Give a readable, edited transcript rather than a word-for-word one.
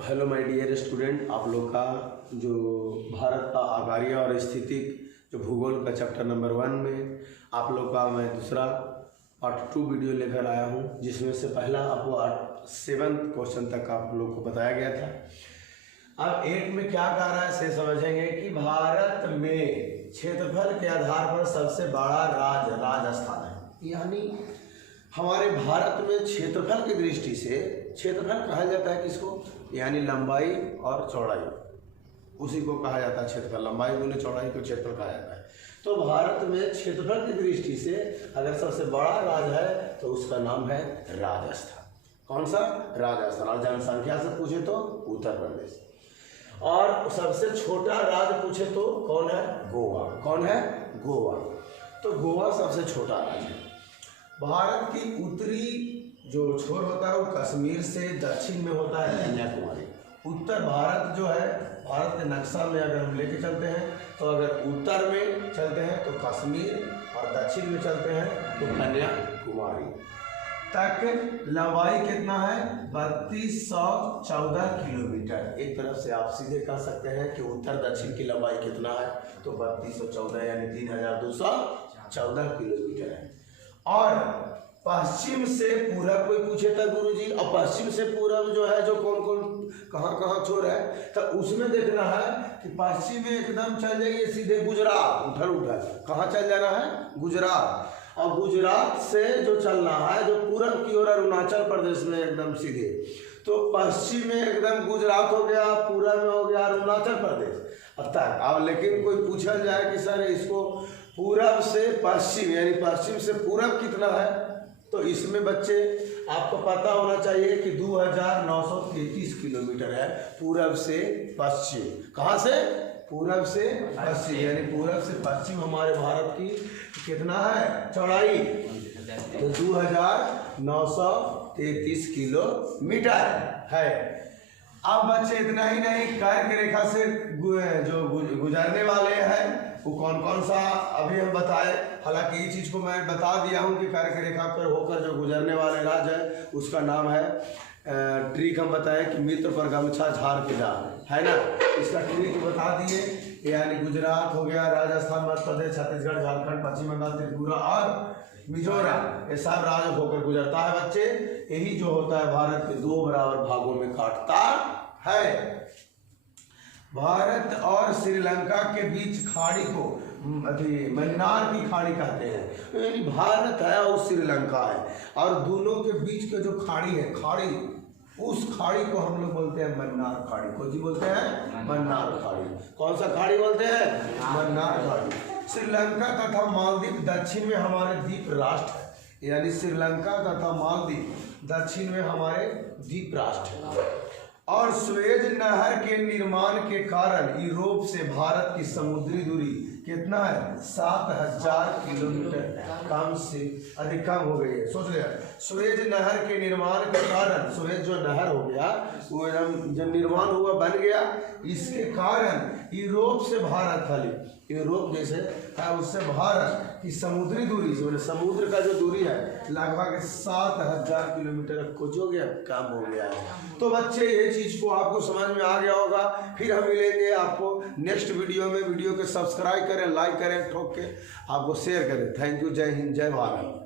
तो hello my dear student, आप लोग का जो भारत का आगारिया और स्थितिक जो भूगोल का चैप्टर नंबर 1 में आप लोग का मैं दूसरा पार्ट 2 वीडियो लेकर आया हूं, जिसमें से पहला आपको 7th क्वेश्चन तक आप लोग को बताया गया था। अब 8 में क्या कह रहा है से समझेंगे कि भारत में क्षेत्रफल के आधार पर सबसे बड़ा राज्य राजस्थान है। यानी हमारे भारत में क्षेत्रफल की दृष्टि से क्षेत्रफल कहा जाता है किसको, यानी लंबाई और चौड़ाई, उसी को कहा जाता है क्षेत्रफल। लंबाई बोले चौड़ाई को क्षेत्रफल कहा जाता है। तो भारत में क्षेत्रफल की दृष्टि से अगर सबसे बड़ा राज्य है तो उसका नाम है राजस्थान। कौन सा? राजस्थान। और जनसंख्या से पूछे तो उत्तर प्रदेश। और सबसे छोटा राज्य पूछे तो कौन है? गोवा। कौन है? गोवा। तो गोवा सबसे छोटा राज्य है। भारत की उत्तरी जो छोर होता है वो कश्मीर से दक्षिण में होता है कन्याकुमारी। उत्तर भारत जो है, भारत के नक्शा में अगर हम लेके चलते हैं तो अगर उत्तर में चलते हैं तो कश्मीर और दक्षिण में चलते हैं तो कन्याकुमारी तक लंबाई कितना है? 3214 किलोमीटर। एक तरफ से आप सीधे कह सकते हैं कि उत्तर दक्षिण की लंबाई कितना है, तो 3214 यानी 3214 किलोमीटर है। और पश्चिम से पूरब कोई पूछे था गुरुजी, और पश्चिम से पूरब जो है जो कौन कौन कहाँ छोर है, तो उसमें देखना है कि पश्चिम में एकदम चल जाइए सीधे गुजरात। उधर कहाँ चल जाना है? गुजरात। और गुजरात से जो चलना है जो पूरब की ओर अरुणाचल प्रदेश में एकदम सीधे, तो पश्चिम में एकदम गुजरात हो गया, पूरब में हो गया अरुणाचल प्रदेश अब तक। अब लेकिन कोई पूछा जाए कि सर इसको पूरब से पश्चिम यानी पश्चिम से पूरब कितना है, तो इसमें बच्चे आपको पता होना चाहिए कि 2933 किलोमीटर है पूरब से पश्चिम। कहाँ से? पूरब से पश्चिम, यानी पूरब से पश्चिम हमारे भारत की कितना है चौड़ाई? तो 2933 किलोमीटर है। अब बच्चे इतना ही नहीं, कर्क रेखा से जो गुजरने वाले हैं वो कौन कौन सा अभी हम बताए। हालांकि ये चीज़ को मैं बता दिया हूँ कि कर्क रेखा पर होकर जो गुजरने वाले राज्य है उसका नाम है ट्रिक हम बताएं कि मित्र पर गमछा झाड़ के जा, है ना। इसका ट्रिक बता दिए, यानी गुजरात हो गया, राजस्थान, मध्य प्रदेश, छत्तीसगढ़, झारखंड, पश्चिम बंगाल, त्रिपुरा और मिजोरम, ये सब राज्य होकर गुजरता है बच्चे। यही जो होता है भारत के 2 बराबर भागों में काटता है। भारत और श्रीलंका के बीच खाड़ी को मन्नार की खाड़ी कहते हैं। यानी भारत है और श्रीलंका है, और दोनों के बीच के जो खाड़ी है, उस खाड़ी को हम लोग बोलते हैं मन्नार खाड़ी। को जी बोलते हैं? मन्नार खाड़ी। कौन सा खाड़ी बोलते हैं? मन्नार खाड़ी। श्रीलंका तथा मालदीव दक्षिण में हमारे द्वीप राष्ट्र है, यानी श्रीलंका तथा मालदीव दक्षिण में हमारे द्वीप राष्ट्र है। और स्वेज नहर के निर्माण के कारण यूरोप से भारत की समुद्री दूरी कितना है? 7000 किलोमीटर कम से अधिक कम हो गई है। सोच लिया, स्वेज नहर के निर्माण के कारण, स्वेज जो नहर हो गया वो जब निर्माण हुआ बन गया, इसके कारण यूरोप से भारत खाली यूरोप जैसे है उससे भारत की समुद्री दूरी, समुद्र का जो दूरी है लगभग 7000 किलोमीटर कुछ हो गया, कम हो गया है। तो बच्चे ये चीज़ को आपको समझ में आ गया होगा। फिर हम मिलेंगे आपको नेक्स्ट वीडियो में। वीडियो को सब्सक्राइब करें, लाइक करें, ठोक के आपको शेयर करें। Thank you. जय हिंद, जय भारत।